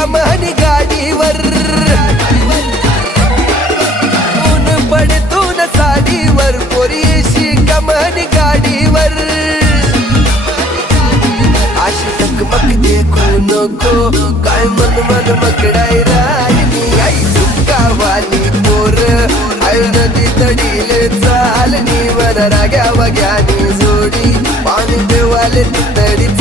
कमानी गाडीवर ऊन पडतून साडीवर पोरीशी कमानी गाडीवर अशी टकमक देखू नको काय मन मन मकडाय राहिली आई झुमकावाली पोर आय नदी तडीले चालनी मन राग्या वग्यानी जोडी पाणी देवाले तडी